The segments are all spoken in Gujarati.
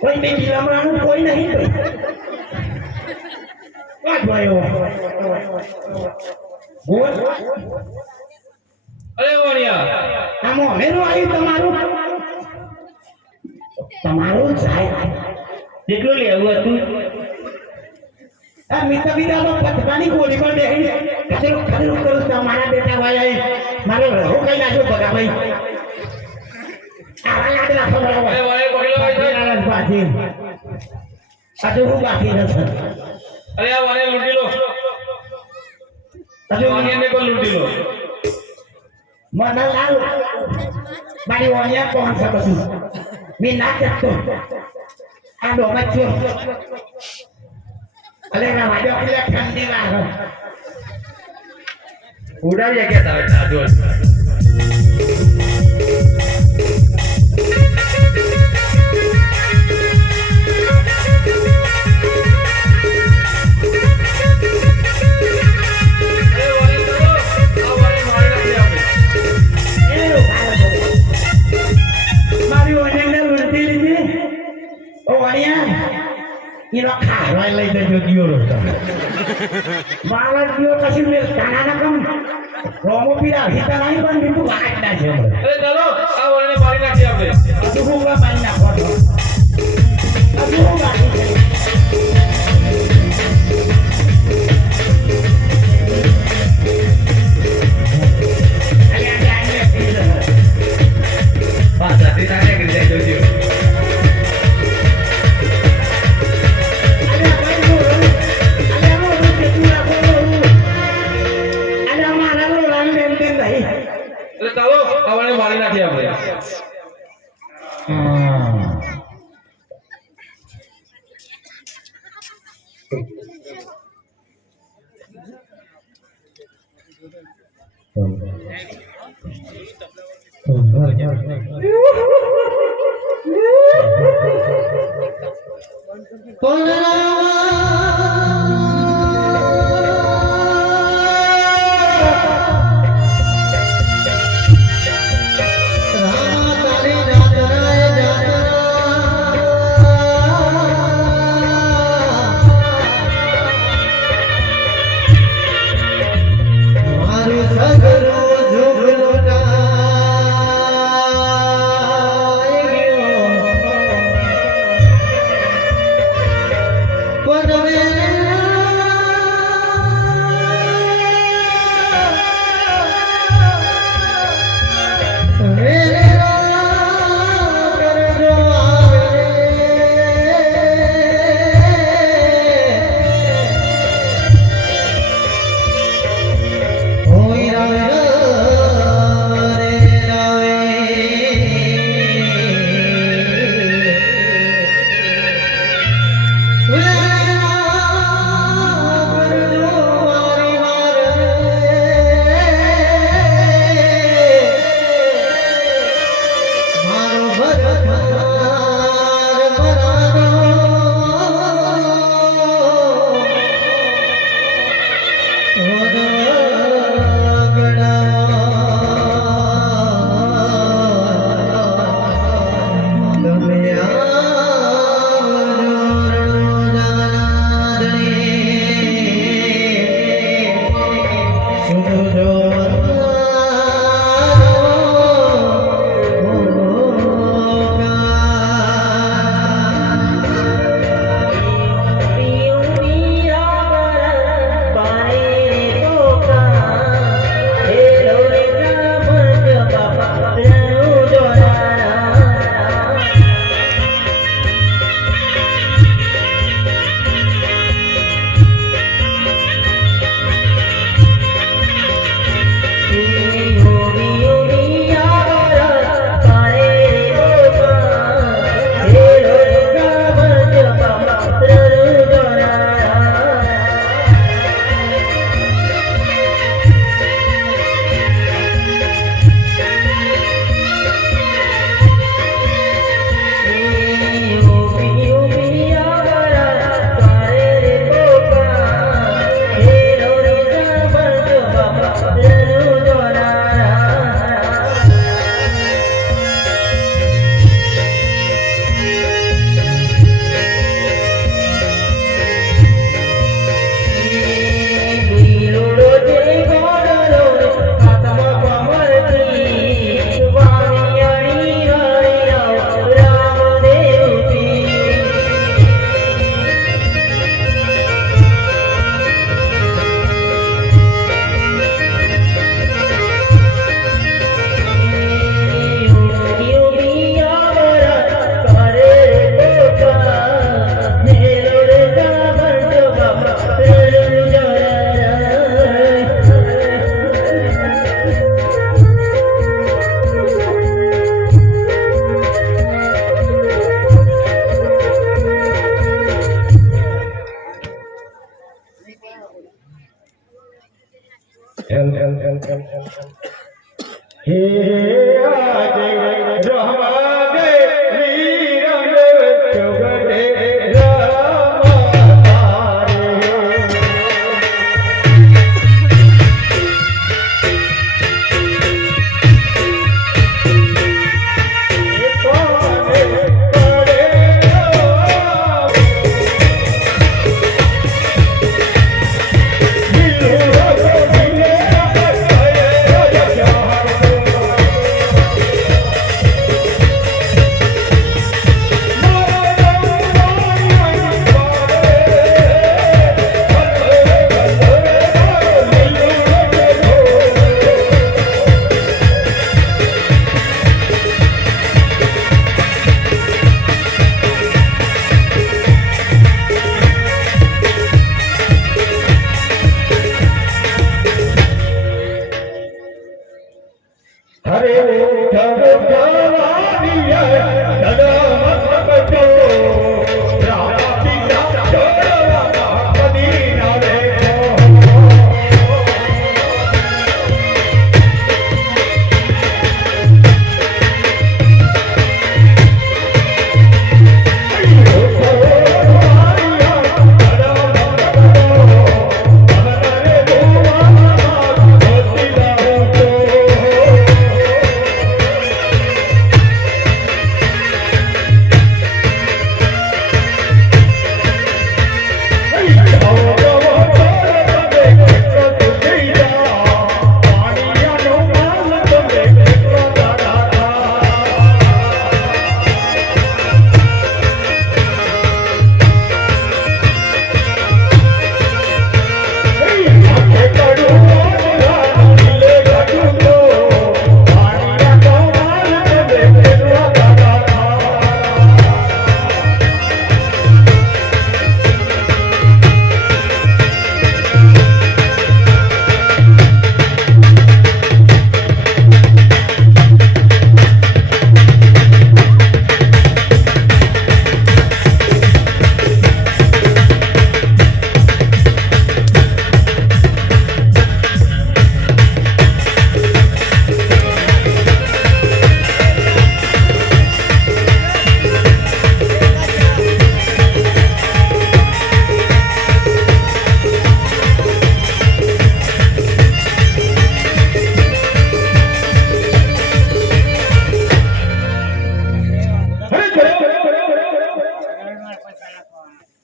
કોઈ બીજી લમણાનું કોઈ નહીં વાત ભાઈઓ બોલ અરે વણિયા આમ અમેનું આવ્યું તમારું સાહેબ કેટલું લેવું હતું આ મીઠા બીજાનો પથકાની ગોળી પર બેહી કચરો કરું મારા બેટા ભાઈ મારે રહો કઈ નાખ્યો બગા ભાઈ આવા યાદ રાખો બરાબર એ વાળે પકડો ભાઈ બાકી હજુ હું બાકી નથી અરે આ વાળે લૂંટી લો હજુ વાણિયાને પણ લૂંટી લો મને લાલ મારી વાણિયા કોણ છે બધું મેં ના કહેતો આ ડોમા છો અલે ના વાજો એટલે ઠંડી લાગે ઉડાવી કે તારે સાજો ઈનો ખાવા લઈ જજો દિયો બાવળ દિયો પછી મે કાના કમ રોમો પીડા હિતા નહીં પણ બિંદુ વાટ ના છે અરે ચાલો આ વાળને મારી નાખી આપણે હજુ હું મારી નાખો હજુ હું બાકી છે પાછા તે નાખે કે જઈ જોજો ચાલો આવવાને મારી નાખી આપણે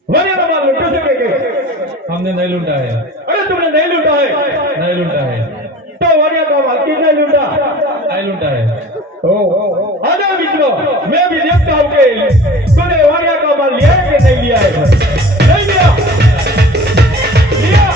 वालिया का माल लूटो से के हमने नहीं लूटा है। अरे तुमने नहीं लूटा है नहीं लूटा है। तो वालिया का माल किसने लूटा नहीं लूटा है। ओ आजा मित्रों मैं भी देखता हूँ कि तूने वालिया का माल लिया है कि नहीं लिया है नहीं लिया लिया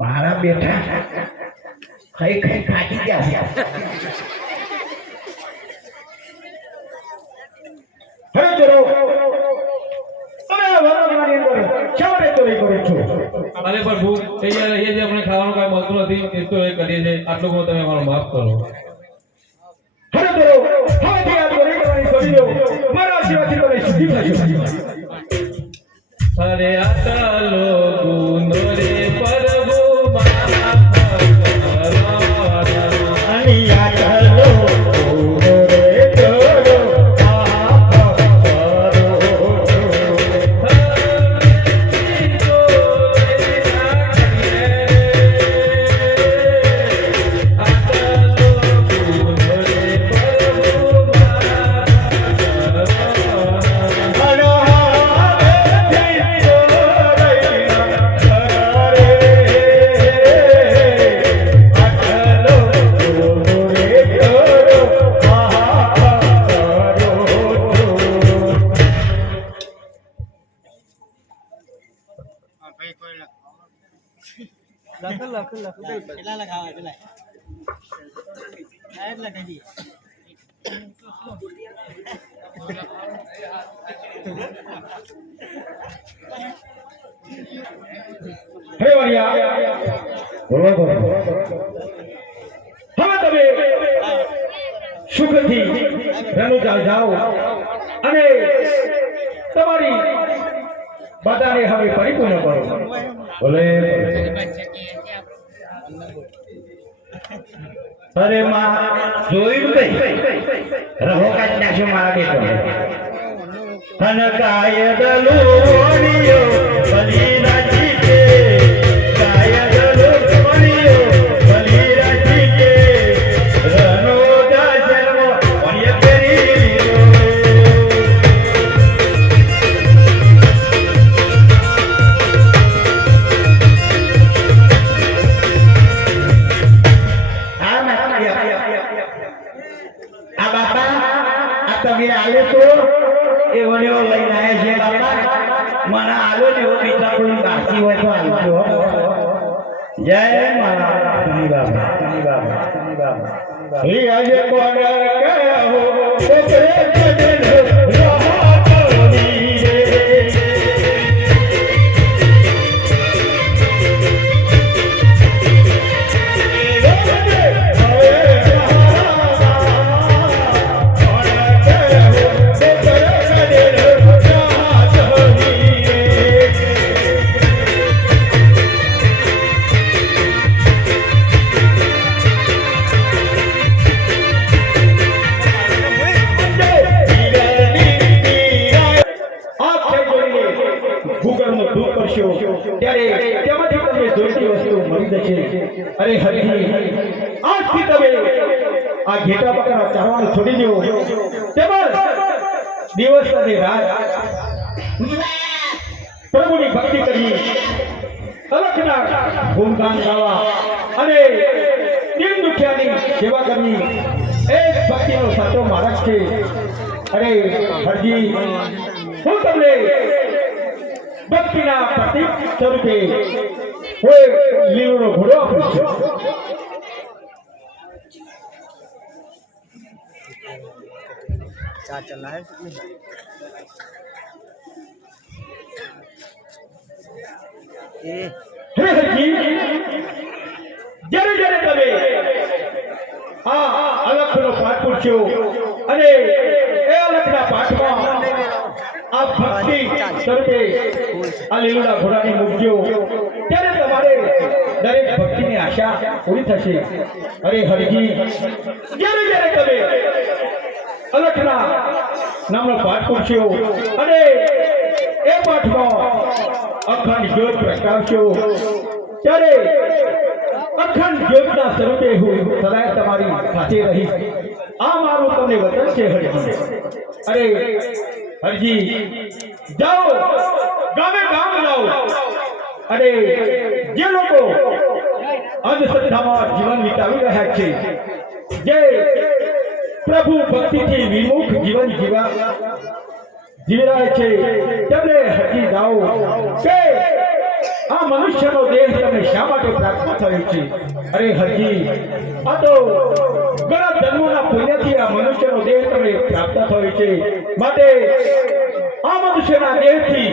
મારા બેટા ખાઈ ખાઈ ખાટી ગયા હવે ચલો તમે આ વરાળની અંદર ચાવડે ચોરી કરો છો અરે પ્રભુ અહીંયા રહીએ છીએ આપણે ખાવાનું કાંઈ મળતું નથી એ તો એ કરીએ છીએ આટલું બધું તમે અમારો માફ કરો હવે ચલો હવેથી આ ચોરી કરવાની છોડી દો મારા આશીર્વાદથી તમે શુદ્ધિ થશો અરે આટલો ગુનો રે પ્રભુ માફ કરો અનિયા ચલો રે ચલો કેટલા લગાવે પેલા સાહેબ લગાવી દઈએ હે વાલિયા બોલો બોલો હવે તમે સુખથી રણુજા જાઓ અને તમારી બધાને હવે પરિપૂર્ણ કરો બોલે અરે માં જોયું નહીં રહો કાઢ નાખ્યો મારા બેટો ધન કાયદ લોણીયો બલી રાજી કે કાયદ લોણીયો બલી રાજી કે રનો જા જન્મ ઓય પેરી આ બાપા આ તમે આલે તો એ વણ્યો લઈને આવ્યા છે બાપા મને આલો ને એવો બીજા કોઈ બાકી હોય તો આવજો જય મારા ધની બાબા ધની બાબા ધની બાબા હે આજે કોણ કહો કોકરે કદન રાતની રે કરશો ત્યારે તેમાંથી તમને જોઈતી વસ્તુ મળી જશે. અરે હરિજી, આજથી તમે આ ઘેટા બકરા ચારવાનું છોડી દો. તેમજ દિવસ અને રાત પ્રભુની ભક્તિ કરી, અલખના ગુણગાન ગાવા અને દિન દુખિયાની સેવા કરવી એ જ ભક્તિનો સાચો માર્ગ છે. અરે હરજી, હું તમને ભક્તિના પ્રતીક સ્વરૂપે હું લીલોનો ઘોડો આપું છું. चार चल रहा है ये હે હરજી, જ્યારે જ્યારે તમે આ અલખનો પાઠ પૂછ્યો અને એ અલખના પાઠમાં આ ભક્તિ સ્વરૂપે આ લીલોડા ઘોડાની મૂકજો ત્યારે તમારે દરેક ભક્તિની આશા પૂરી થશે. અરે હરિજી, જ્યારે જ્યારે તમે અલખના નામનો પાઠ પૂછ્યો અને એ પાઠમાં અખંડ જ્યોત પ્રગટાવશો ત્યારે અખંડ જ્યોતના સ્વરૂપે હું સદાય તમારી સાથે રહીશ. આ મારું તમને વચન છે હરજી. અરે હરજી, જાઓ, ગામે ગામ જાઓ અને જે લોકો અંધશ્રદ્ધામાં જીવન વિતાવી રહ્યા છે, જે પ્રભુ ભક્તિથી વિમુખ જીવન જીવી રહ્યા છે, તેમને હજી જાઓ કે આ મનુષ્યનો દેહ તમને શા માટે પ્રાપ્ત થયો છે. અરે હરજી, આ તો ઘણા જન્મોના પુણ્યથી આ મનુષ્યનો દેહ તમને પ્રાપ્ત થયો છે. માટે આ મનુષ્યના દેહથી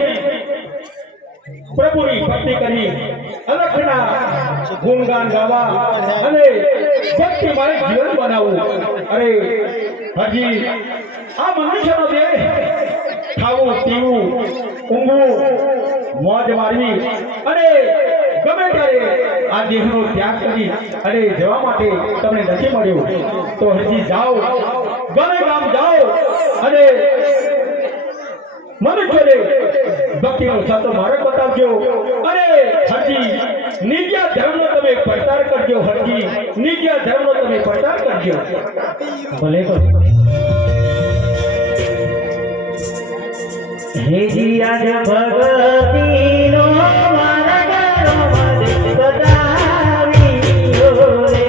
પ્રભુની ભક્તિ કરી, અલખના ગુણગાન ગાવા અને ભક્તિમય જીવન બનાવવું. અરે હરજી, આ મનુષ્યનો દેહ ખાવું, પીવું, ઊંઘવું, મોજ મારવી અને ગમે ત્યારે આ દેહનો ત્યાગ કરી અને જવા માટે તમને નથી મળ્યો. તો હજી જાઓ, ગમે ગામ જાઓ અને મનુષ્યને ભક્તિનો સાચો માર્ગ બતાવજો. અને હરજી, નિત્ય ધર્મનો તમે પ્રચાર કરજો. હરજી, નિત્ય ધર્મનો તમે પ્રચાર કરજો. ભલે કરજો. હે જી, આજ ભગતીનો માર્ગ મને બતાવ્યો રે.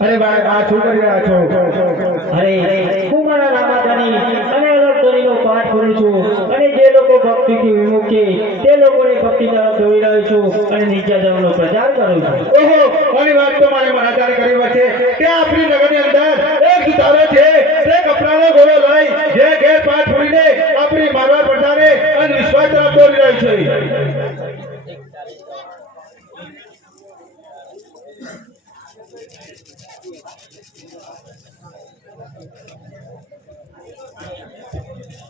અરે ભાઈ, આ શું કરી રહ્યા છો? અરે હું મારા રામાધાની અને અલગધણીનો પાઠ કરું છું અને જે લોકો ભક્તિથી વિમુખ છે તે લોકોને ભક્તિ તરફ દોરી રહ્યો છું અને નીચા ધર્મનો પ્રચાર કરું છું. ઓહો, કોની વાત તો મારે મનાચાર કરી છે કે આપણી નગરની અંદર એક સુધારો છે, તે કપડાનો ઘોડો લઈ જે ઘેર પાઠ ફોડીને આપણી મારવા પડતાને અને વિશ્વાસ તરફ દોરી રહ્યો છે.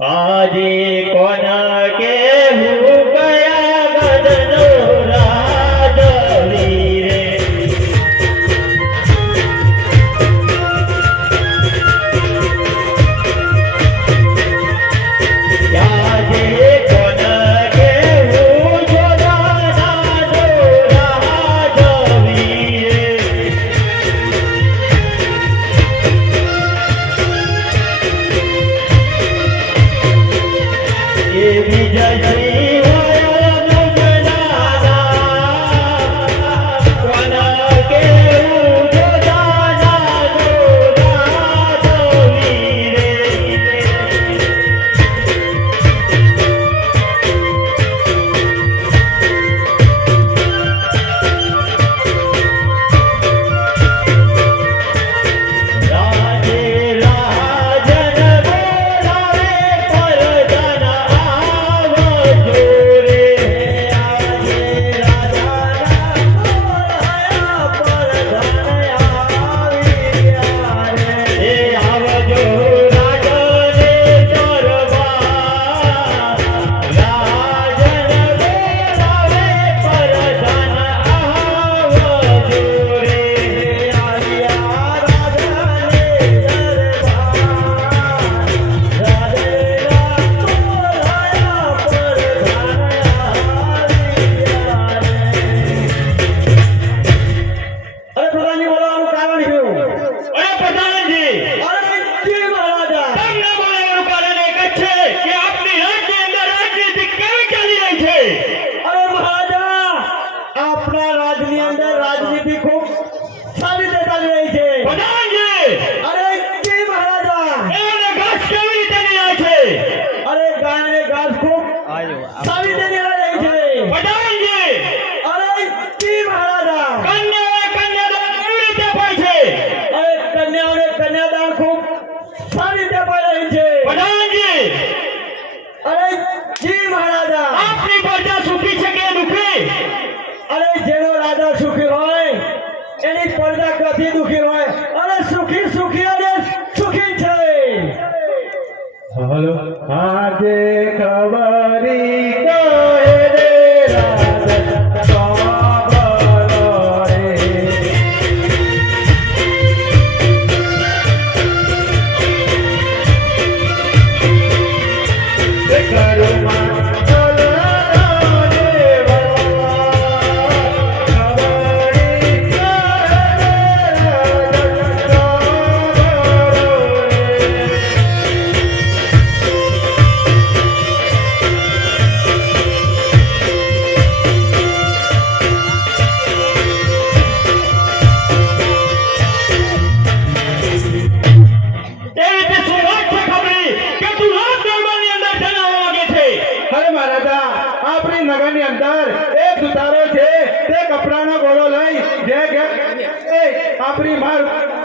આજે કોના કે હું કયા ગદનો રાજવી રે. વિજય શ્રી દુખી હોય અને સુખી સુખી અને સુખી છે. હલો આજે ખબરી કહે રે નગરની અંદર એક સુતારો છે તે કપડાનો ગોળો લઈ જે આપણી માર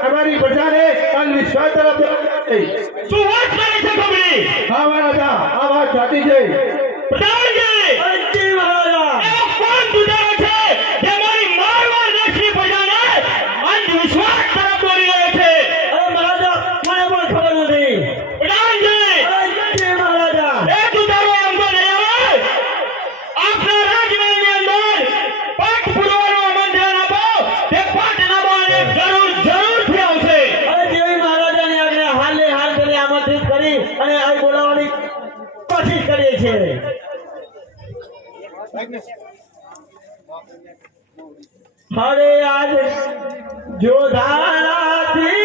અમારી પ્રજાને અંધવિશ્વાસ તરફ શું વાત કરે છે ખબરી? હા મહારાજા આ વાત સાચી છે. પ્રધાનજી અજી મહારાજા એ કોણ સુધારો છે જે મારી મારવાડ દેશની પ્રજાને અંધવિશ્વાસ તરફ દોરી રહ્યો છે? અરે મહારાજા મને પણ ખબર નથી. પ્રધાનજી અજી મહારાજા એ સુધારો અંગો નહીં આવે. આપના રાજમહેલની અંદર પાઠ પુરવાનું આમંત્રણ આપો. તે પાઠના બહાને જરૂરથી આવશે. અરે દેવી મહારાજાની આજ્ઞા હાલે હાલ તેને આમંત્રિત કરી અને અહીં બોલાવવાની કોશિશ કરીએ છીએ. હવે આજ જોધારાથી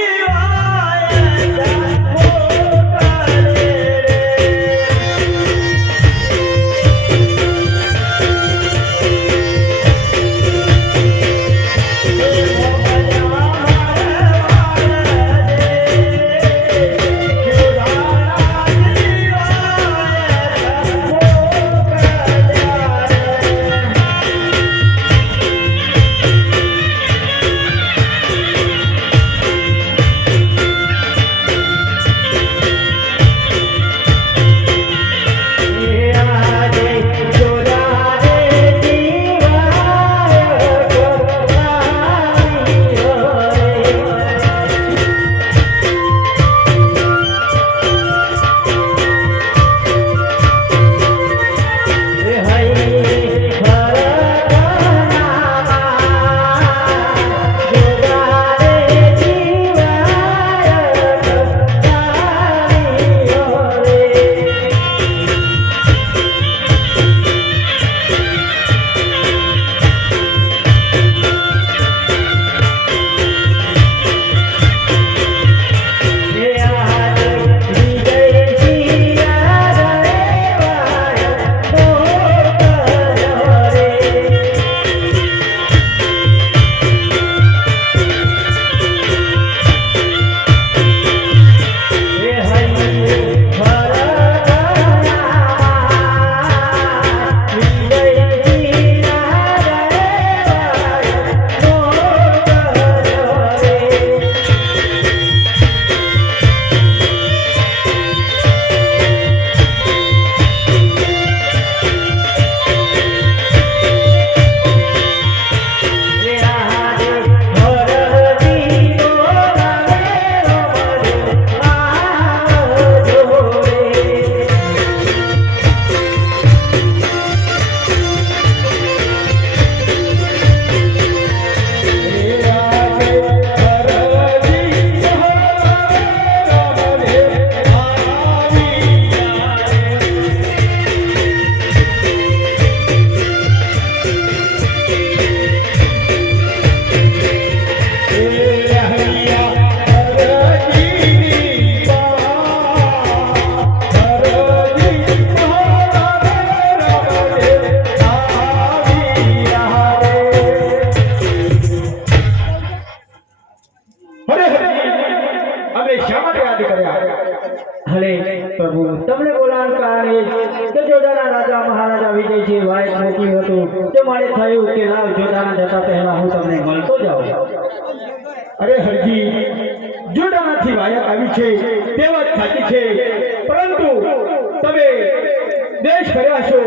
હરે પ્રભુ તમને બોલાવવાના કારણે કે જોધાના રાજા મહારાજા વિજયસિંહ વાયક મોકલ્યું હતું તે મારે થયું કે લાવ જોધાના જતા પહેલા હું તમને મળતો જાઉં. અરે હરજી, જોડાણાથી વાયક આવી છે તે વાત સાચી છે, પરંતુ તમે દેશ ફર્યા છો,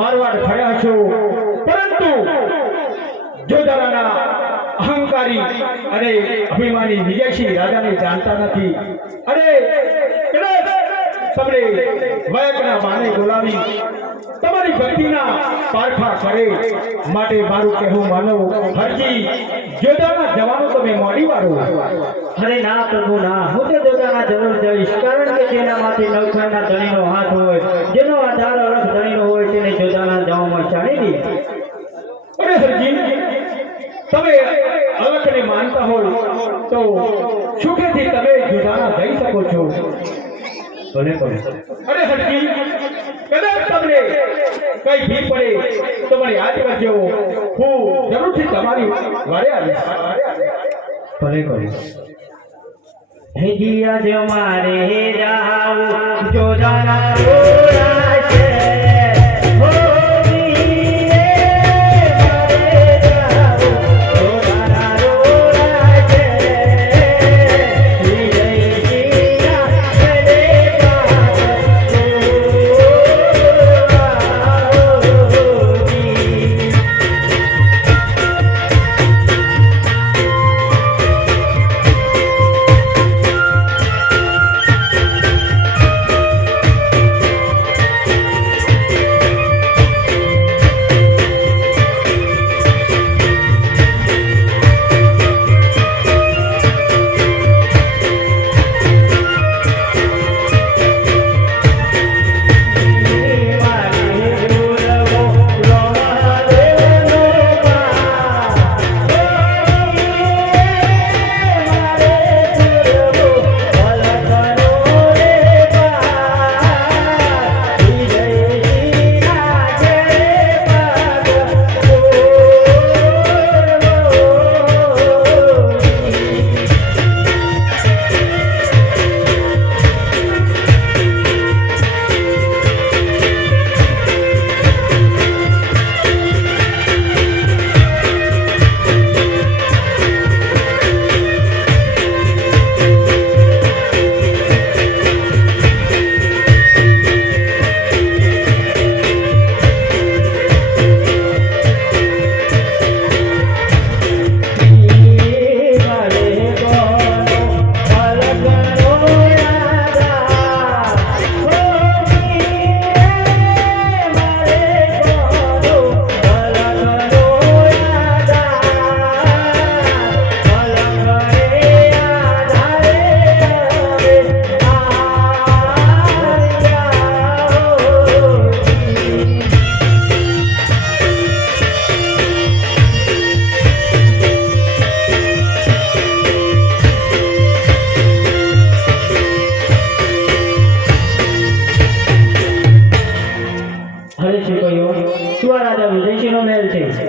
મારવાડ ફર્યા છો, પરંતુ જોધારાના અહંકારી અને અભિમાની વિજયસિંહ રાજાને જાણતા નથી. અને કદાચ તમને વાયકના બાને બોલાવી તમારી ભક્તિના પારખા કરે માટે મારું કહેવું માનો. હરજી, જોધાના જવાનો તમે મોડી વાળો. અરે ના પ્રભુ ના, હું તો જોધાના જરૂર જઈશ, કારણ કે જેનામાંથી નવખાના ધણીનો હાથ હોય, જેનો આધાર અલગ ધણીનો હોય તેને જોધાના જવામાં જાણી દે. અરે હરજી, તમે અલગને માનતા હોય તો સુખેથી તમે જોધાના જઈ શકો છો. ભલે ભલે. અરે હરજી, કદાચ તમને કઈ ભી પડે તો મને યાદ કરજો, હું જરૂરથી તમારી વારે આવીશ. ભલે ભલે. હે જીયા જો મારે જાઉં જોધાના રોડા છે, હો જીએ મારે જાઉં જોધાના રોડા છે, વિજયસિંહના ગળે પાછો જી.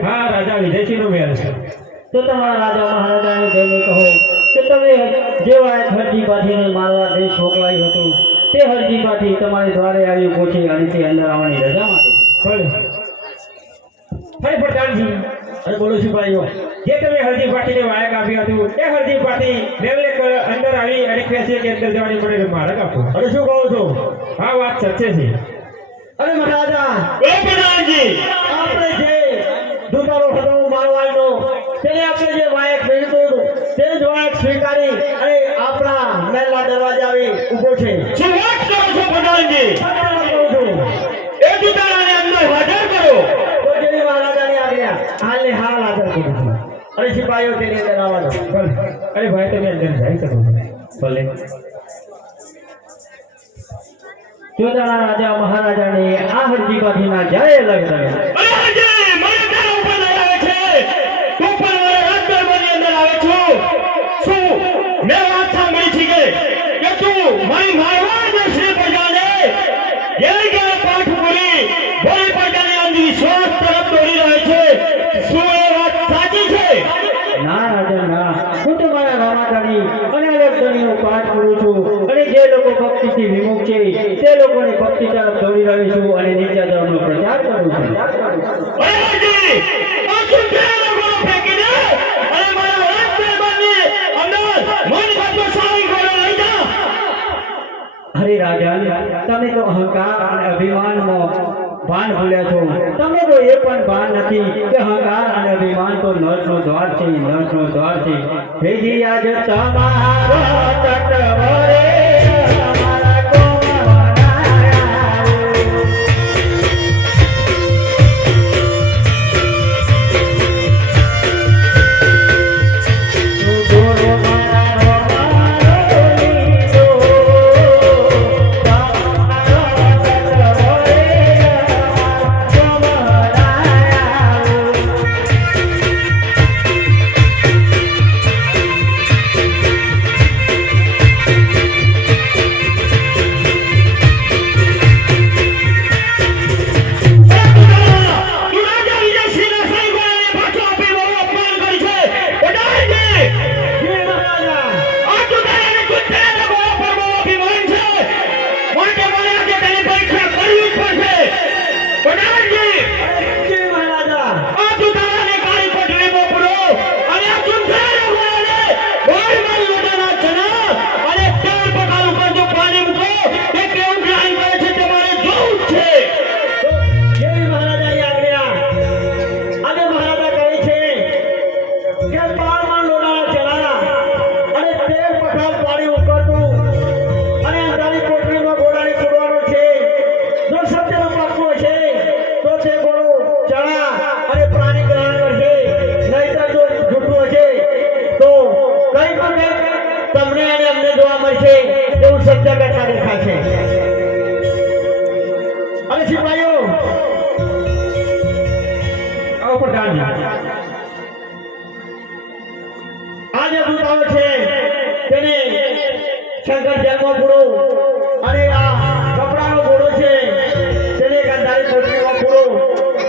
હા, રાજા વિજયસિંહનો મહેલ છે. તો તમારા રાજા મહારાજાને જઈને કહો કે તમે જે વાયક હરજી પાઠીને મારવા દેશ મોકલાયું હતું તે હરજી પાઠી તમારી દ્વારે આવી પહોંચી અને તે અંદર આવવાની રજા માંગે છે. ફરી પ્રધાનજી, અરે બોલો સિપાહીઓ. જે તમે હરજી પાટીને વાયક આપ્યું હતું તે હરજી પાટી લેવલે અંદર આવી અને કહે છે કે અંદર જવાની મને મારક આપો. અરે શું કહો છો? હા, વાત સચ્ચે છે. અરે મહારાજા, એ પ્રધાનજી, આપણે જે દુતારો હતો મારવાડનો તેને આપણે જે વાયક મેળવ્યું તે જ વાયક સ્વીકારી અને આપણા મહેલના દરવાજા આવી ઊભો છે. શું વાત કરો છો પ્રધાનજી? સત્ય કહું છું. એ દુતારાને અંદર હાજર કરો. તો જેવી મહારાજાની આજ્ઞા હાલને હાલ હાજર કરું છું. અને સિપાહીઓ તેની અંદર આવવાનો. અરે ભાઈ, તમે અંદર જઈ શકો છો. ભલે. જોધાના રાજા મહારાજાને આ હરજી પાઠીના જય લગ્ન. અરે હરજી, મને તારા ઉપર દયા આવે છે. તું પણ મારા રાજદરબારની અંદર આવે છો. શું મેં વાત સાંભળી છે કે તું મારી મારવાડ દેશની પ્રજાને ઘેર ઘેર પાઠ પૂરી ભોળી પ્રજાને અંધવિશ્વાસ તરફ દોરી રહે છે. શું એ વાત સાચી છે? ના રાજા ના, હું તો મારા રામાધાની અને અલગ ધણીનો પાઠ કરું છું અને જે લોકો ભક્તિ ભક્તિથી વિમુખ છે તે લોકોને ભક્તિ તરફ દોડી રહ્યો છું અને નિત્ય ધર્મનો પ્રચાર કરું છું. બરાબરજી. આ ચૂંટાયેલા લોકો ફેંકીને અને મારા રાજદરબારની અંદર મન વાતો સારી કરો લઈ જા. અરે રાજન, તમે તો અહંકાર અને અભિમાનમાં ભાન ભૂલ્યા છો. તમે તો એ પણ ભાન નથી કે અહંકાર અને અભિમાન તો નર્સનો દ્વાર છે, નર્સનો દ્વાર છે. ભેજી આજ તમારો તટવરે અમારા કોમળાયા. સુગોરો મારો મારો લીધો, તમારો તટવરે તું રાજા વિજયસિંહના સૈનિકોને પાછો આપી બહુ અપમાન કરી છે. વડાળજી. જય મહારાજા. આ ચૂંટાયેલા લોકો પર બહુ અભિમાન છે. માટે મને આજે તેની પરીક્ષા કરવી જ પડશે. વડાળજી. જય મહારાજા. આ ચૂંટાયાને કાળી પટરી મોકલો અને આ ચૂંટાયેલા લોકોને ગોળમાં લોટાના ચણા અને 13 પ્રકાર ઉપર જો પાણી મૂકો તે કેવું ગ્રાહી કરે છે તે મારે જોવું જ છે. જય મહારાજાની આજ્ઞા. આજે મહારાજા કહે છે કે 12 મણ લોડાના ચણાના અને 13 પથાર પાણી ઉકળતું અને અંધારી કોઠરીમાં ઘોડાને કૂદવાનો છે. જો સત્યનો પાકો છે તો તે ઘોડો ચણા અને પ્રાણી ગ્રહણ કરશે, નહીંતર જો જૂઠું હશે તો કંઈ પણ કંઈક તમને અને અમને જોવા મળશે એવું સત્ય કરતા દેખાશે. અને સિપાહીઓ, આવો પ્રધાનજી. આ જે દૂતાઓ છે તેને શંકર જેલમાં પૂરો અને આ કપડાનો ઘોડો છે તેને ગંધારી કોઠરીમાં પૂરો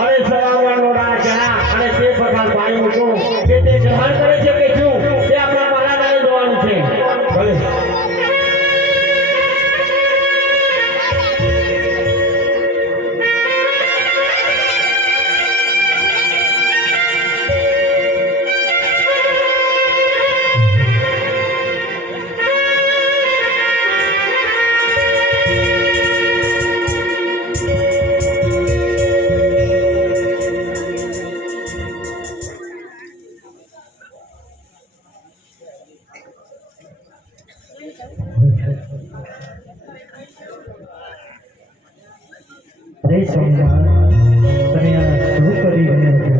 અને સવારમાં લોડાના ચણા અને તે પ્રકાર પાણી મૂકો કે તે ગ્રહણ કરે છે કે શું તે આપણા મહારાજાને જોવાનું છે. ભલે. અરે સ્વામિનારાયણ, તમે આ શું કરી રહ્યા છો?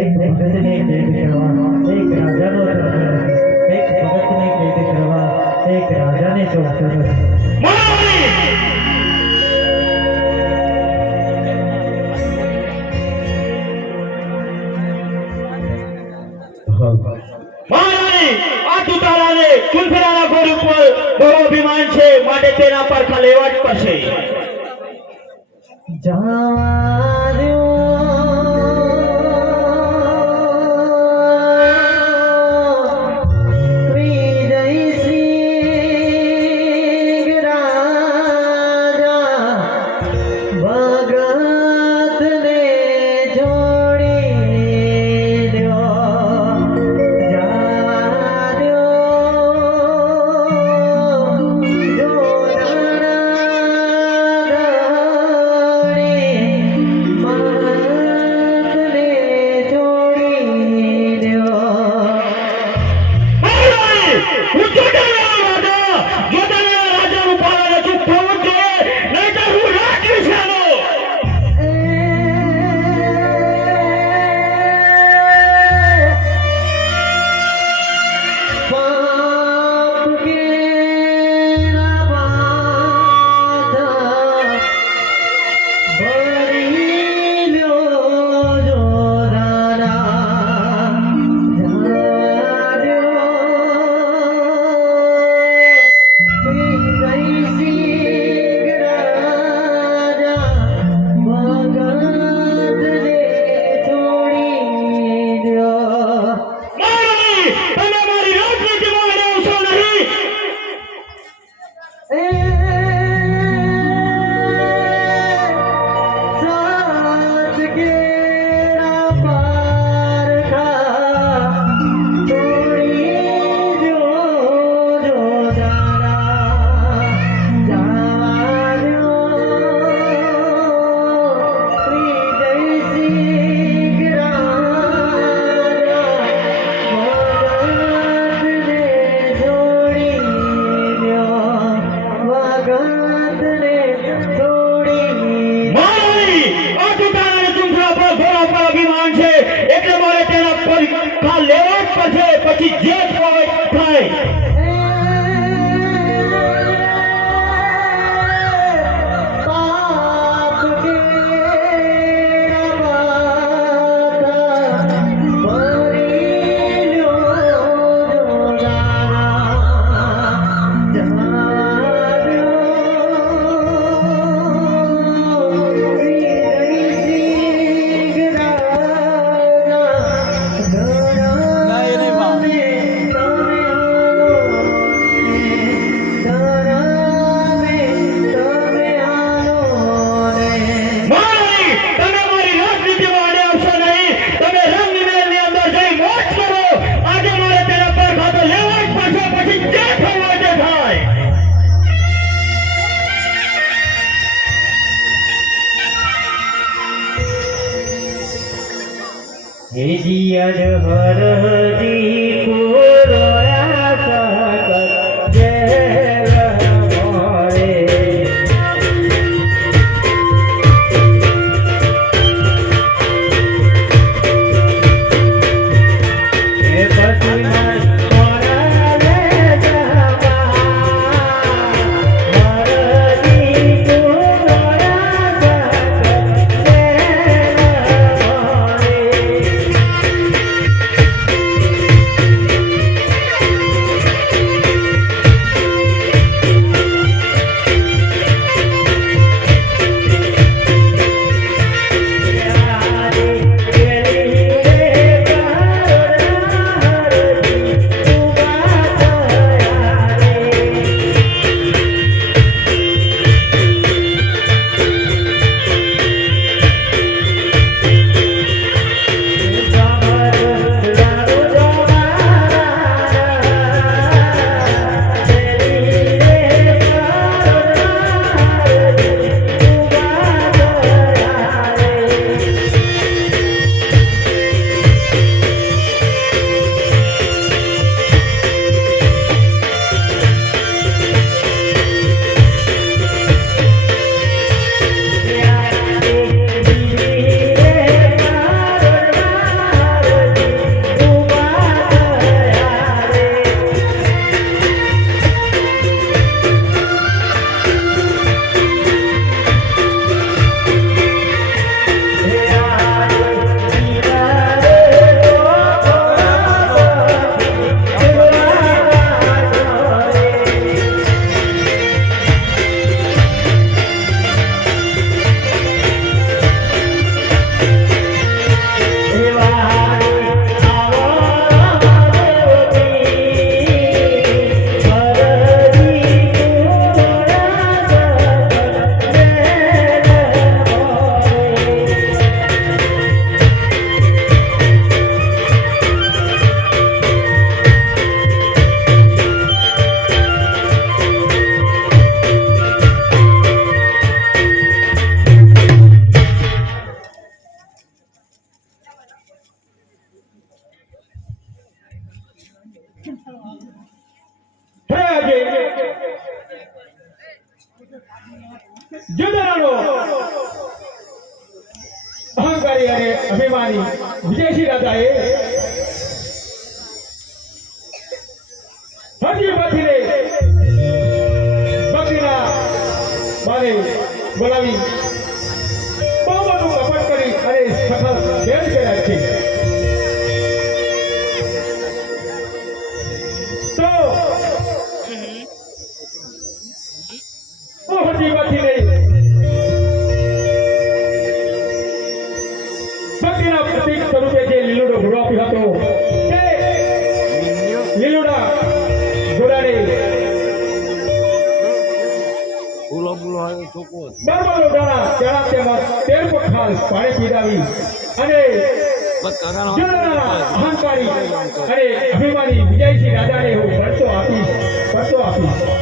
એક ભગતને કેદ કરવા, એક રાજાનો દરબાર, એક ભગતને કેદ કરવા, એક રાજાને સોંપવો. મહારાણી. મહારાણી, આ ચૂંટાયાને ચૂંટણાના ઘોડ ઉપર બહુ અભિમાન છે માટે તેના પર લેવા જ પડશે. મારી આ ટુટાણાને ચૂંટણા પર ઘોડા પર અભિમાન છે એટલે મારે તેના પર કા લેવો જ પડશે પછી જે થાય થાય અહંકારી અને અભિમાની વિજયસિંહ રાજાએ હજી પછીને બકરીના બાને બોલાવી બહુ બધું કપટ કરી અને સફળ ભેદ કર્યા છે. તો હજી પછીને બકરીના પ્રતીક સ્વરૂપે જે લીલુડો ઘોડો આપ્યો હતો તે લીલુડા ઘોડાને બરબરો દાણા ચણા તેમજ તેલ પખાલ પાણી પીવડાવી અને અહંકારી અને અભિમાની વિજયસિંહ રાજાને હું પરચો આપીશ.